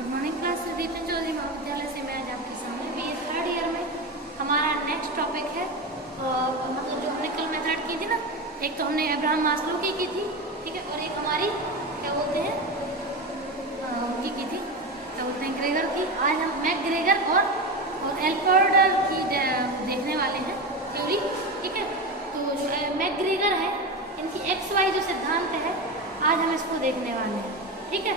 Good morning class दीपन Chaudhary महाविद्यालय से मैं आज आपके सामने बीए थर्ड ईयर में हमारा नेक्स्ट टॉपिक है मतलब जो हमने कल मेथड की थी ना, एक तो हमने अब्राहम मास्लो की थी, ठीक है, और एक हमारी क्या बोलते हैं उनकी की थी, क्या बोलते हैं ग्रेगर की। आज हम मैकग्रेगर और एल्पर्डर की देखने वाले हैं थ्योरी, ठीक है। तो जो मैकग्रेगर है इनकी एक्स वाई जो सिद्धांत है आज हम इसको देखने वाले हैं, ठीक है।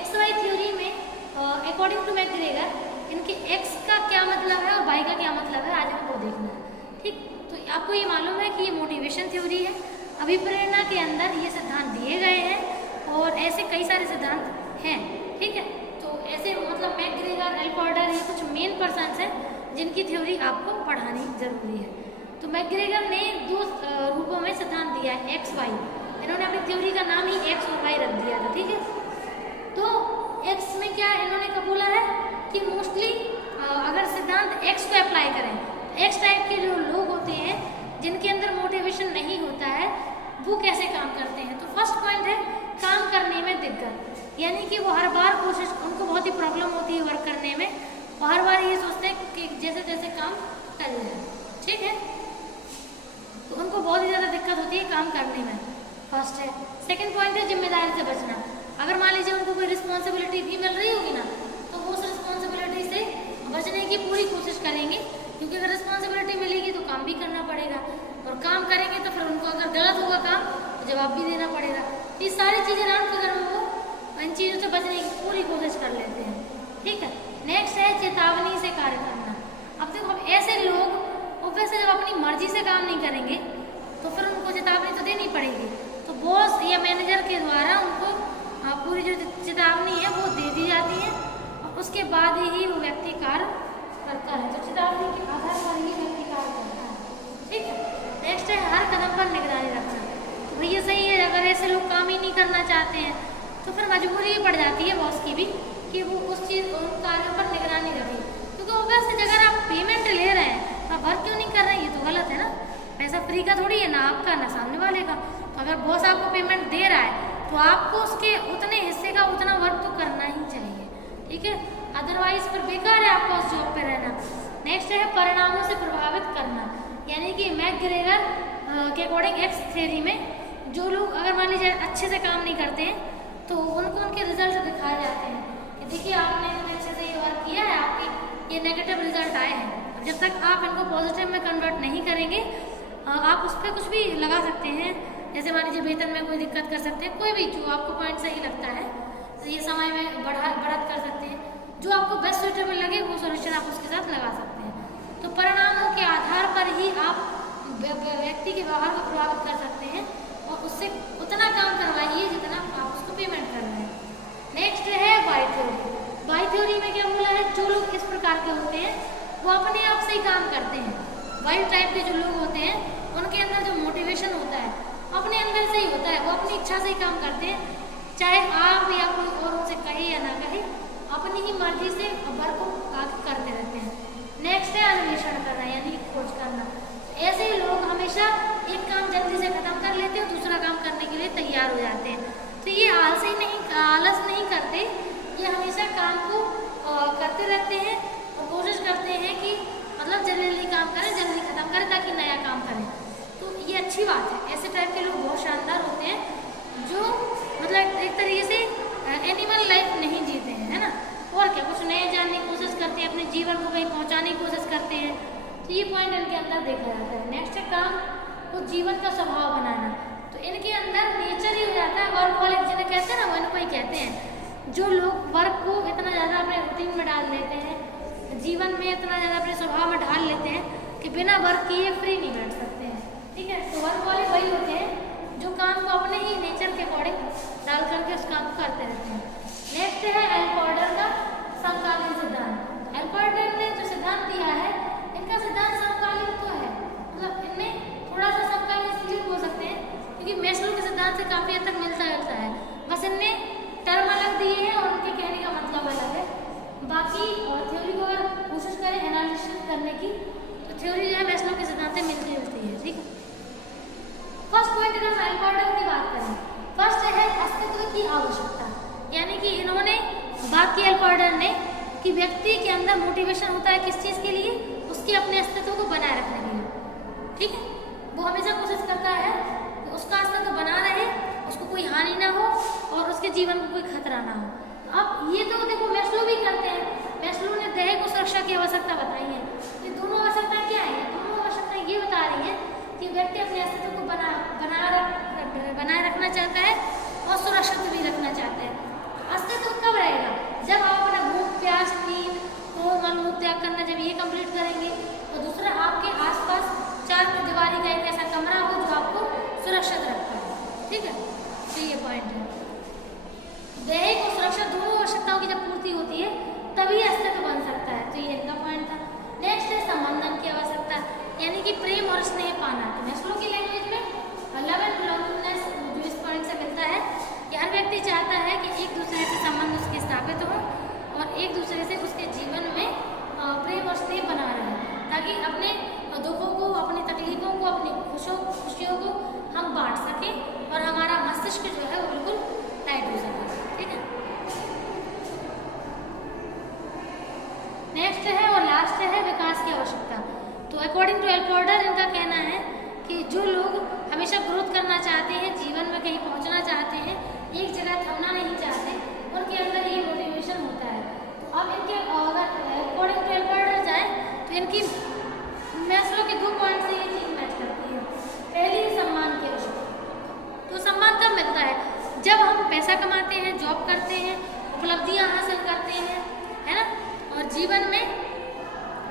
एक्स वाई थ्योरी में अकॉर्डिंग टू मैकग्रेगर इनके एक्स का क्या मतलब है और वाई का क्या मतलब है आज हमको देखना है, ठीक। तो आपको ये मालूम है कि ये मोटिवेशन थ्योरी है, अभिप्रेरणा के अंदर ये सिद्धांत दिए गए हैं और ऐसे कई सारे सिद्धांत हैं, ठीक है। तो ऐसे मतलब मैकग्रेगर, एल्पर्डर ये कुछ मेन पर्सन्स हैं जिनकी थ्योरी आपको पढ़ानी जरूरी है। तो मैकग्रेगर ने दो रूपों में सिद्धांत दिया है, एक्स वाई। इन्होंने अपनी थ्योरी का नाम ही एक्स और वाई रख दिया था, ठीक है। तो एक्स में क्या इन्होंने कब बोला है कि मोस्टली अगर सिद्धांत एक्स को अप्लाई करें, एक्स टाइप के जो लोग होते हैं जिनके अंदर मोटिवेशन नहीं होता है वो कैसे काम करते हैं। तो फर्स्ट पॉइंट है काम करने में दिक्कत, यानी कि वो हर बार कोशिश, उनको बहुत ही प्रॉब्लम होती है वर्क करने में, और हर बार ये सोचते हैं कि जैसे जैसे काम कर जाए, ठीक है। तो उनको बहुत ही ज़्यादा दिक्कत होती है काम करने में, फर्स्ट है। सेकेंड पॉइंट है जिम्मेदारी से बचना। अगर मान लीजिए उनको कोई रिस्पॉन्सिबिलिटी भी मिल रही होगी ना, तो वो उस रिस्पॉन्सिबिलिटी से बचने की पूरी कोशिश करेंगे, क्योंकि अगर रिस्पॉन्सिबिलिटी मिलेगी तो काम भी करना पड़ेगा, और काम करेंगे तो फिर उनको अगर गलत होगा काम तो जवाब भी देना पड़ेगा। तो ये सारी चीज़ें राउंड फिगर में वो इन चीज़ों से बचने की पूरी कोशिश कर लेते हैं, ठीक है। नेक्स्ट है चेतावनी से कार्य करना। अब देखो अब ऐसे लोग ऑब्वियसली जब अपनी मर्जी से काम नहीं करेंगे तो फिर उनको चेतावनी तो देनी पड़ेगी, तो बॉस या मैनेजर के द्वारा उनको पूरी जो चेतावनी है वो दे दी जाती है और उसके बाद ही वो व्यक्ति कार्य करता है। तो चेतावनी के आधार पर ही व्यक्ति कार्य करता है, ठीक है। नेक्स्ट है हर कदम पर निगरानी रखना। तो भैया सही है, अगर ऐसे लोग काम ही नहीं करना चाहते हैं तो फिर मजबूरी भी पड़ जाती है बॉस की भी कि वो उस चीज़ उन कार्यों पर निगरानी रखे, क्योंकि ऑब्वियसली अगर आप पेमेंट ले रहे हैं आप वर्क क्यों नहीं कर रहे हैं, ये तो गलत है ना। पैसा फ्री का थोड़ी है, ना आपका ना सामने वाले का। तो अगर बॉस आपको पेमेंट दे रहा है तो आपको उसके उतने हिस्से का उतना वर्क तो करना ही चाहिए, ठीक है, अदरवाइज फिर बेकार है आपको उस जॉब पे रहना। नेक्स्ट है परिणामों से प्रभावित करना, यानी कि मैकग्रेगर के अकॉर्डिंग एक्स थ्योरी में जो लोग अगर मान लीजिए अच्छे से काम नहीं करते हैं तो उनको उनके रिजल्ट दिखाए जाते हैं कि देखिए आपने इतने अच्छे से ये वर्क किया है, आपके ये नेगेटिव रिजल्ट आए हैं। जब तक आप इनको पॉजिटिव में कन्वर्ट नहीं करेंगे आप उस पर कुछ भी लगा सकते हैं, जैसे मान लीजिए वेतन में कोई दिक्कत कर सकते हैं, कोई भी जो आपको पॉइंट सही लगता है, तो ये समय में बढ़त कर सकते हैं, जो आपको बेस्ट सुटेबल लगे वो सोल्यूशन आप उसके साथ लगा सकते हैं। तो परिणामों के आधार पर ही आप व्यक्ति के व्यवहार को प्रभावित कर सकते हैं और उससे उतना काम करवाइए जितना आप उसको पेमेंट कर रहे हैं। नेक्स्ट है वाई थ्योरी। वाई थ्योरी में क्या बोला है, जो लोग इस प्रकार के होते हैं वो अपने आप से ही काम करते हैं। वाई टाइप के जो लोग होते हैं उनके अंदर जो मोटिवेशन होता है अपने अंदर से ही होता है, वो अपनी इच्छा से ही काम करते हैं, चाहे आप या कोई और उनसे कहे या ना कहे, अपनी ही मर्जी से वर्क को करते रहते हैं। नेक्स्ट है अन्वेषण करना, यानी खोज करना। ऐसे ही लोग हमेशा एक काम जल्दी से खत्म कर लेते हैं, दूसरा काम करने के लिए तैयार हो जाते हैं। तो ये आलस नहीं करते, ये हमेशा काम को करते रहते हैं और कोशिश करते हैं कि मतलब जल्दी काम करें, जल्दी खत्म करें ताकि नया काम करें। तो ये अच्छी बात है, ऐसे टाइप के लोग बहुत शानदार होते हैं जो मतलब एक तरीके से एनिमल लाइफ नहीं जीते हैं, है ना, और क्या कुछ नया जानने की कोशिश करते हैं, अपने जीवन को कहीं पहुंचाने की कोशिश करते हैं। तो ये पॉइंट इनके अंदर देखा जाता है। नेक्स्ट है काम को जीवन का स्वभाव बनाना। तो इनके अंदर नेचर ही हो जाता है, वर्क वाले जिन्हें कहते हैं ना, वो इनको ही कहते हैं, जो लोग वर्क को इतना ज़्यादा अपने रूटीन में डाल लेते हैं, जीवन में इतना ज़्यादा अपने स्वभाव में ढाल लेते हैं कि बिना वर्क किए फ्री नहीं बैठ सकते हैं, ठीक है। तो वर्क वाले वही होते हैं जो काम को अपने ही नेचर के अकॉर्डिंग डाल करके उस काम को करते रहते हैं। नेक्स्ट है एल्पर्डर का समकालीन सिद्धांत। एल्पर्डर ने जो सिद्धांत दिया है इनका सिद्धांत समकालीन तो है, मतलब इनमें थोड़ा सा समकालीन इसलिए बोल सकते हैं क्योंकि मैस्लो के सिद्धांत से काफ़ी हद तक मिलता जुलता है, बस इनने टर्म अलग दिए हैं और उनके कहने का मतलब अलग है। बाकी थ्योरी को अगर कोशिश करें एनालिसिस करने की तो थ्योरी जो है मैस्लो के सिद्धांत से मिलती जुलती है, ठीक है। फर्स्ट पॉइंट अगर एल्पर्डर की बात करें, फर्स्ट है अस्तित्व की आवश्यकता, यानी कि इन्होंने बात की एल्फर्डर ने कि व्यक्ति के अंदर मोटिवेशन होता है किस चीज़ के लिए, उसके अपने अस्तित्व को बनाए रखने के लिए। ठीक है, वो हमेशा कोशिश करता है कि उसका अस्तित्व बना रहे, उसको कोई हानि ना हो और उसके जीवन को कोई खतरा ना हो। अब ये तो देखो मैस्लो भी करते हैं। मैस्लो ने देह को सुरक्षा की आवश्यकता बताई है। ये दोनों आवश्यकताएं क्या है? दोनों आवश्यकताएं ये बता रही हैं कि व्यक्ति अपने अस्तित्व को बनाए रखना चाहता है और सुरक्षित भी रखना चाहता है। अस्तित्व कब रहेगा? जब आप अपना भूख, प्यास, नींद, क्रोध, मन, मोह त्याग करना जब ये कंप्लीट करेंगे, और दूसरा आपके आसपास चार दीवारी का एक ऐसा कमरा हो जो आपको सुरक्षित रखता है। ठीक है, तो ये पॉइंट है। देह को सुरक्षा दोनों आवश्यकताओं की जब पूर्ति होती है तभी अस्तित्व बन सकता है। तो ये इनका पॉइंट था। नेक्स्ट है संबंधन की आवश्यकता, यानी कि प्रेम और स्नेह पाना। तो मैस्लो की लैंग्वेज में लव एंड बिलोंगिंगनेस जो इस पॉइंट से मिलता है कि हर व्यक्ति चाहता है कि एक दूसरे से संबंध उसके स्थापित हो और एक दूसरे से उसके जीवन में प्रेम और स्नेह बना रहे, ताकि अपने दुखों को, अपनी तकलीफों को, अपनी खुशियों को हम बांट सकें और हमारा मस्तिष्क जो है वो बिल्कुल लाइट हो सके। ठीक है, नेक्स्ट है और लास्ट है विकास की आवश्यकता। तो अकॉर्डिंग टू एल्फर्डर इनका कहना है कि जो लोग हमेशा ग्रोथ करना चाहते हैं, जीवन में कहीं पहुंचना चाहते हैं, एक जगह थमना नहीं चाहते, उनके अंदर ये मोटिवेशन होता है। तो अब इनके अगर अकॉर्डिंग टू एल्फर्डर जाए तो इनकी मैस्लो के 2 पॉइंट से ये चीज मैच करती है। पहली, सम्मान की आवश्यकता। तो सम्मान कब मिलता है? जब हम पैसा कमाते हैं, जॉब करते हैं, उपलब्धियां हासिल करते हैं, है ना, और जीवन में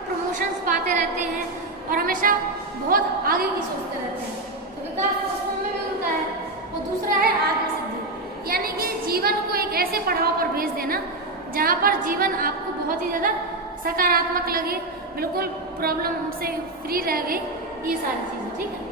प्रमोशंस पाते रहते हैं और हमेशा बहुत आगे की सोचते रहते हैं, तो विकास उस फॉर्म में भी होता है। और दूसरा है आत्मसिद्धि, यानी कि जीवन को एक ऐसे पड़ाव पर भेज देना जहाँ पर जीवन आपको बहुत ही ज़्यादा सकारात्मक लगे, बिल्कुल प्रॉब्लम से फ्री रह गई, ये सारी चीज़ें। ठीक है।